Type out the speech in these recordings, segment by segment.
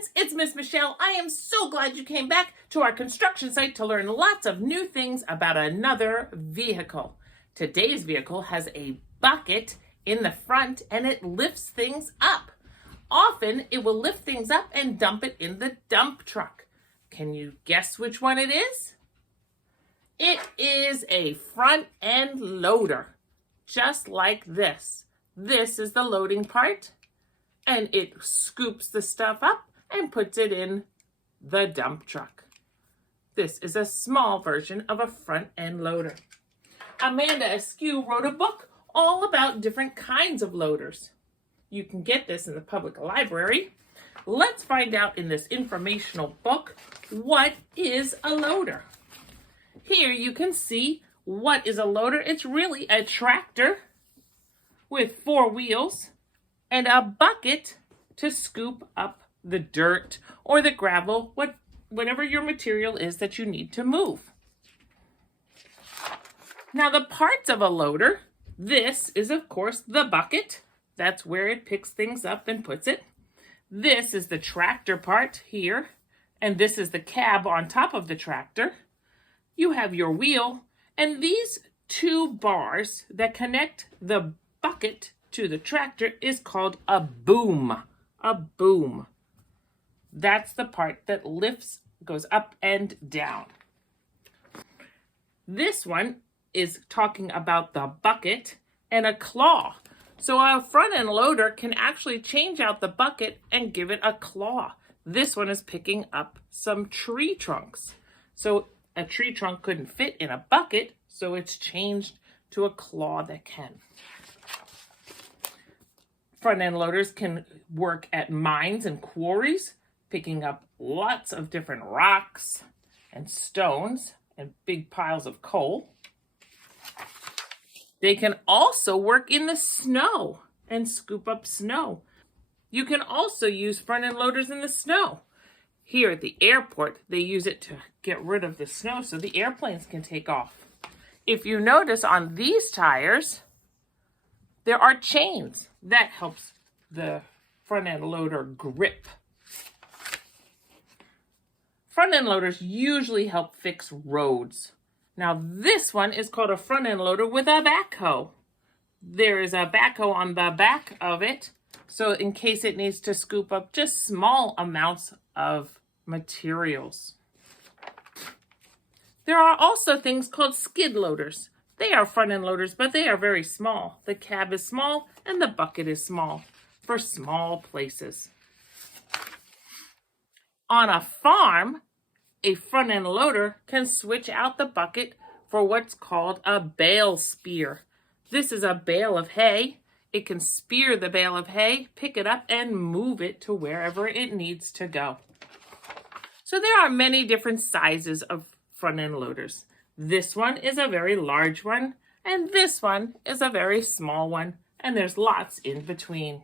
friends, it's Miss Michelle. I am so glad you came back to our construction site to learn lots of new things about another vehicle. Today's vehicle has a bucket in the front and it lifts things up. Often it will lift things up and dump it in the dump truck. Can you guess which one it is? It is a front end loader, just like this. This is the loading part, and it scoops the stuff up and puts it in the dump truck. This is a small version of a front end loader. Amanda Askew wrote a book all about different kinds of loaders. You can get this in the public library. Let's find out in this informational book, what is a loader? Here you can see what is a loader. It's really a tractor with 4 wheels and a bucket to scoop up the dirt or the gravel, whatever your material is that you need to move. Now the parts of a loader, this is of course the bucket. That's where it picks things up and puts it. This is the tractor part here, and this is the cab on top of the tractor. You have your wheel, and these 2 bars that connect the bucket to the tractor is called a boom. A boom. That's the part that lifts, goes up and down. This one is talking about the bucket and a claw. So a front end loader can actually change out the bucket and give it a claw. This one is picking up some tree trunks. So a tree trunk couldn't fit in a bucket, so it's changed to a claw that can. Front end loaders can work at mines and quarries, picking up lots of different rocks and stones and big piles of coal. They can also work in the snow and scoop up snow. You can also use front end loaders in the snow. Here at the airport, they use it to get rid of the snow so the airplanes can take off. If you notice on these tires, there are chains. That helps the front end loader grip. Front end loaders usually help fix roads. Now this one is called a front end loader with a backhoe. There is a backhoe on the back of it, so in case it needs to scoop up just small amounts of materials. There are also things called skid loaders. They are front end loaders, but they are very small. The cab is small and the bucket is small for small places. On a farm, a front end loader can switch out the bucket for what's called a bale spear. This is a bale of hay. It can spear the bale of hay, pick it up, and move it to wherever it needs to go. So there are many different sizes of front end loaders. This one is a very large one, and this one is a very small one, and there's lots in between.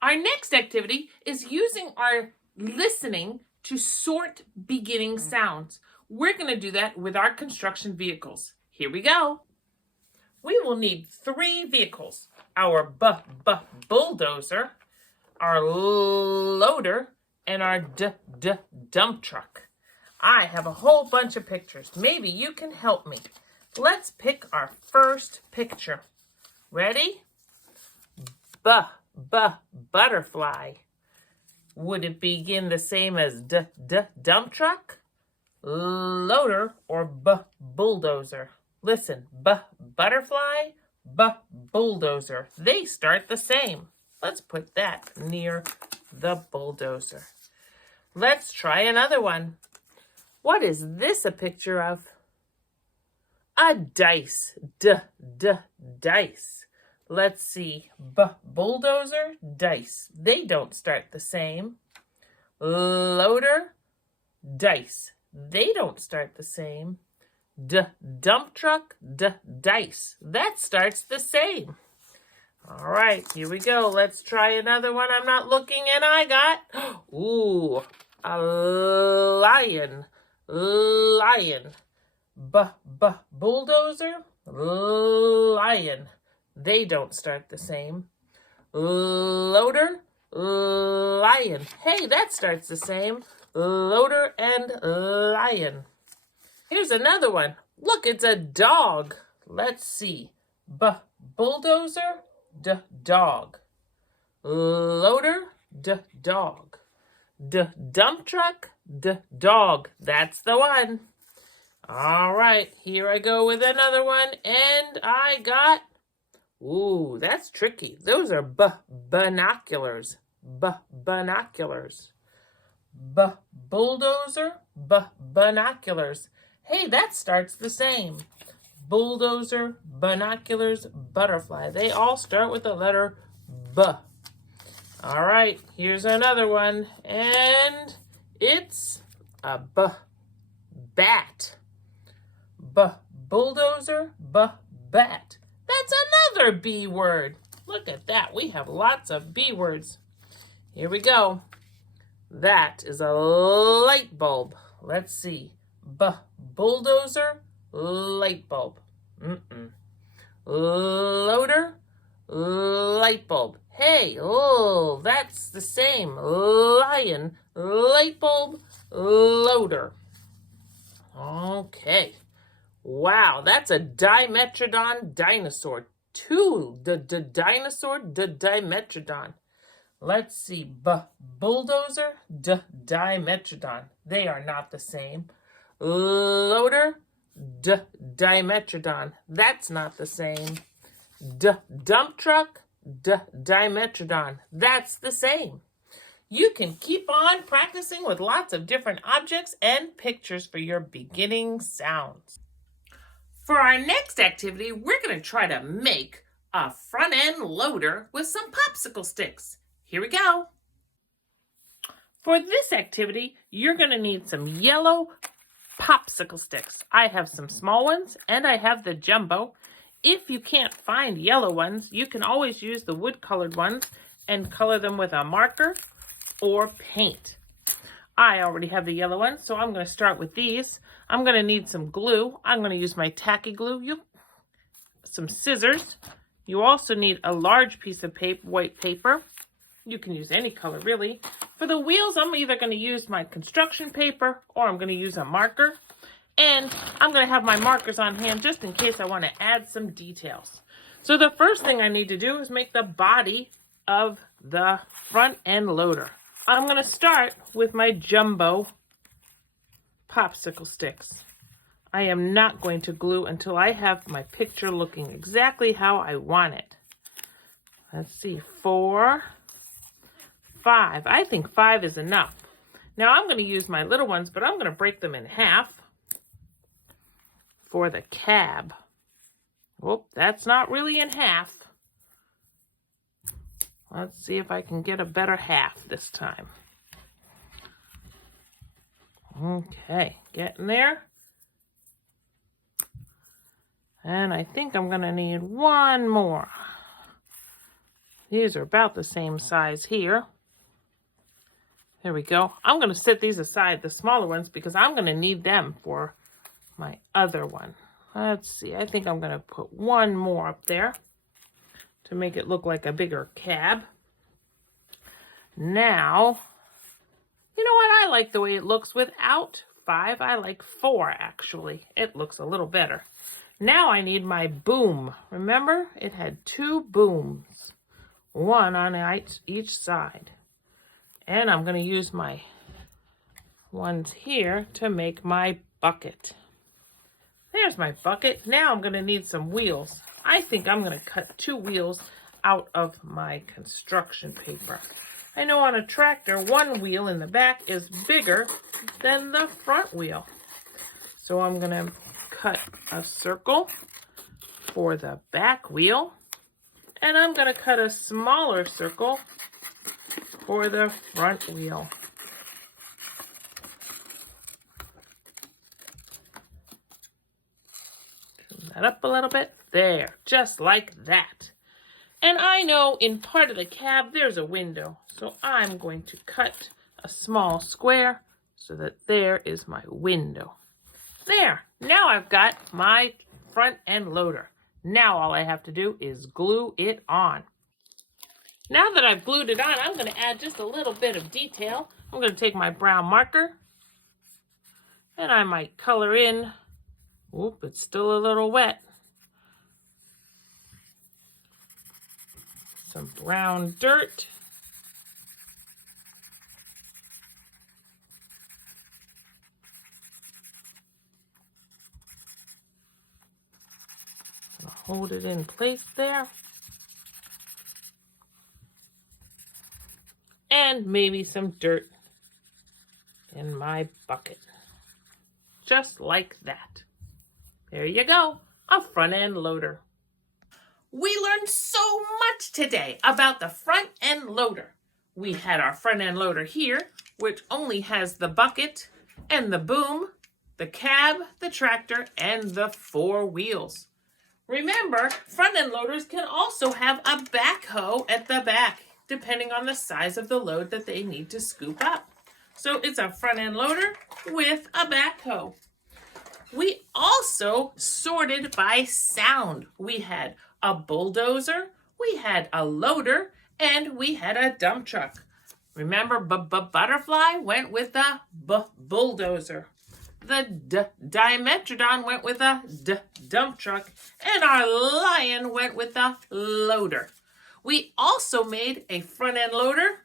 Our next activity is using our listening to sort beginning sounds. We're going to do that with our construction vehicles. Here we go. We will need 3 vehicles: our bulldozer, our loader, and our dump truck. I have a whole bunch of pictures. Maybe you can help me. Let's pick our first picture. Ready? Butterfly. Would it begin the same as dump truck, loader, or bulldozer? Listen, butterfly, bulldozer. They start the same. Let's put that near the bulldozer. Let's try another one. What is this a picture of? A dice. Dice. Let's see. Bulldozer, dice. They don't start the same. Loader, dice. They don't start the same. Dump truck, dice. That starts the same. All right, here we go. Let's try another one. I'm not looking, and I got, ooh, a lion. Lion. Bulldozer, lion. They don't start the same. Loader, lion. Hey, that starts the same. Loader and lion. Here's another one. Look, it's a dog. Let's see. Bulldozer, dog. Loader, dog. Dump truck, dog. That's the one. All right, here I go with another one, and I got, ooh, that's tricky. Those are binoculars. Binoculars. Bulldozer, binoculars. Hey, that starts the same. Bulldozer, binoculars, butterfly. They all start with the letter B. All right, here's another one, and it's a bat. Bulldozer, bat. That's another B word. Look at that. We have lots of B words. Here we go. That is a light bulb. Let's see. Bulldozer, light bulb. Loader, light bulb. Hey, oh, that's the same. Lion, light bulb, loader. Okay. Wow, that's a Dimetrodon dinosaur. Two, the dinosaur, the Dimetrodon. Let's see, bulldozer, Dimetrodon. They are not the same. Loader, Dimetrodon. That's not the same. Dump truck, Dimetrodon. That's the same. You can keep on practicing with lots of different objects and pictures for your beginning sounds. For our next activity, we're going to try to make a front end loader with some popsicle sticks. Here we go. For this activity, you're going to need some yellow popsicle sticks. I have some small ones and I have the jumbo. If you can't find yellow ones, you can always use the wood colored ones and color them with a marker or paint. I already have the yellow ones, so I'm going to start with these. I'm going to need some glue. I'm going to use my tacky glue, some scissors. You also need a large piece of white paper. You can use any color, really. For the wheels, I'm either going to use my construction paper or I'm going to use a marker. And I'm going to have my markers on hand just in case I want to add some details. So the first thing I need to do is make the body of the front end loader. I'm going to start with my jumbo popsicle sticks. I am not going to glue until I have my picture looking exactly how I want it. Let's see, 4, 5. I think 5 is enough. Now I'm going to use my little ones, but I'm going to break them in half for the cab. Whoop, that's not really in half. Let's see if I can get a better half this time. Okay, getting there. And I think I'm going to need one more. These are about the same size here. There we go. I'm going to set these aside, the smaller ones, because I'm going to need them for my other one. Let's see. I think I'm going to put one more up there to make it look like a bigger cab. Now, you know what? I like the way it looks without 5. I like 4, actually. It looks a little better. Now I need my boom. Remember, it had 2 booms, one on each side. And I'm going to use my ones here to make my bucket. There's my bucket. Now I'm going to need some wheels. I think I'm going to cut 2 wheels out of my construction paper. I know on a tractor, one wheel in the back is bigger than the front wheel. So I'm going to cut a circle for the back wheel. And I'm going to cut a smaller circle for the front wheel. Turn that up a little bit. There, just like that. And I know in part of the cab there's a window, so I'm going to cut a small square so that there is my window. There, now I've got my front end loader. Now all I have to do is glue it on. Now that I've glued it on, I'm going to add just a little bit of detail. I'm going to take my brown marker and I might color in. Oop, it's still a little wet. Some brown dirt. Hold it in place there. And maybe some dirt in my bucket. Just like that. There you go, a front end loader. We learned so much today about the front end loader. We had our front end loader here, which only has the bucket and the boom, the cab, the tractor, and the 4 wheels. Remember, front end loaders can also have a backhoe at the back, depending on the size of the load that they need to scoop up. So it's a front end loader with a backhoe. We also sorted by sound. We had a bulldozer, we had a loader, and we had a dump truck. Remember, butterfly went with the bulldozer. The Dimetrodon went with the dump truck, and our lion went with the loader. We also made a front end loader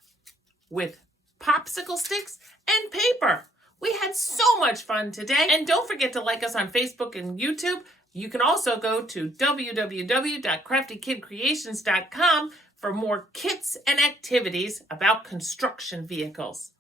with popsicle sticks and paper. We had so much fun today. And don't forget to like us on Facebook and YouTube. You can also go to www.craftykidcreations.com for more kits and activities about construction vehicles.